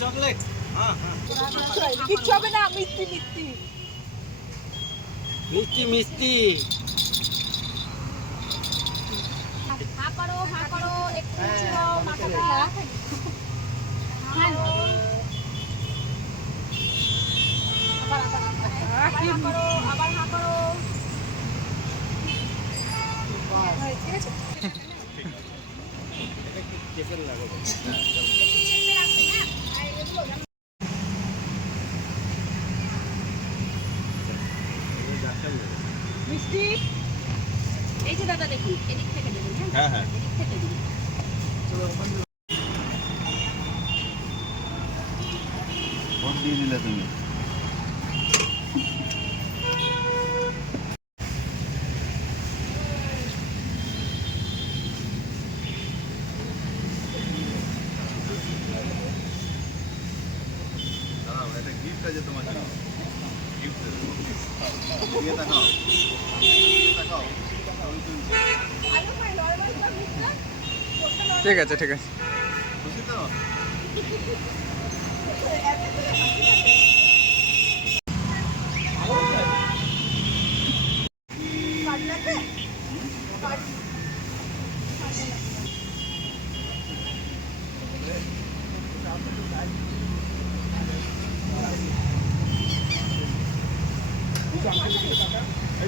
Chocolate. হ্যাঁ হ্যাঁ, কিচ্ছু হবে না, মিষ্টি মিষ্টি মিষ্টি মিষ্টি। হা করো একটু ছিল মাথাটা। আবার হা করো। ঠিক আছে, এটা কি চেপের লাগাবো? মিষ্টি এই যে দাদা দেখুন, এদিক থেকে দেবেন। হ্যাঁ হ্যাঁ, এদিক থেকে দিন। ভোট দিয়ে দিলে তুমি। এটা গিফট আছে তোমার জন্য। গিফট দিয়ে দেখাও, দিয়ে দেখাও। ঠিক আছে ঠিক আছে। খুশি তো?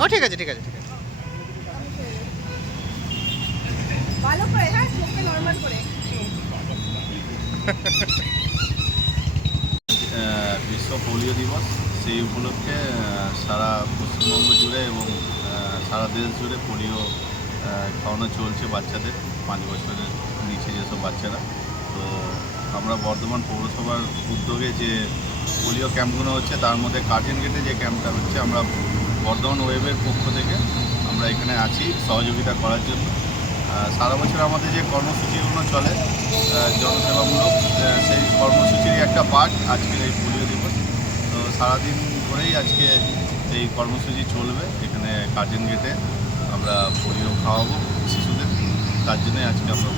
ও ঠিক আছে ঠিক আছে ঠিক আছে। ভালো করে, হ্যাঁ, চোখটা নরমাল করে। বিশ্ব পোলিও দিবস, সেই উপলক্ষে সারা পশ্চিমবঙ্গ জুড়ে এবং সারা দেশ জুড়ে পোলিও খাওয়ানো চলছে বাচ্চাদের, 5 বছরের নিচে যেসব বাচ্চারা। তো আমরা বর্ধমান পৌরসভার উদ্যোগে যে পোলিও ক্যাম্পগুলো হচ্ছে, তার মধ্যে কার্জন গেটে যে ক্যাম্পটা হচ্ছে, আমরা বর্ধমান ওয়েবের পক্ষ থেকে আমরা এখানে আছি সহযোগিতা করার জন্য। সারা বছর আমাদের যে কর্মসূচিগুলো চলে জনসেবামূলক, সেই কর্মসূচির একটা পার্ট আজকের এই পোলিও দিবস। তো সারাদিন ধরেই আজকে এই কর্মসূচি চলবে। এখানে কার্জন গেটে আমরা পোলিও খাওয়াবো শিশুদের, তার জন্যই আজকে আমরা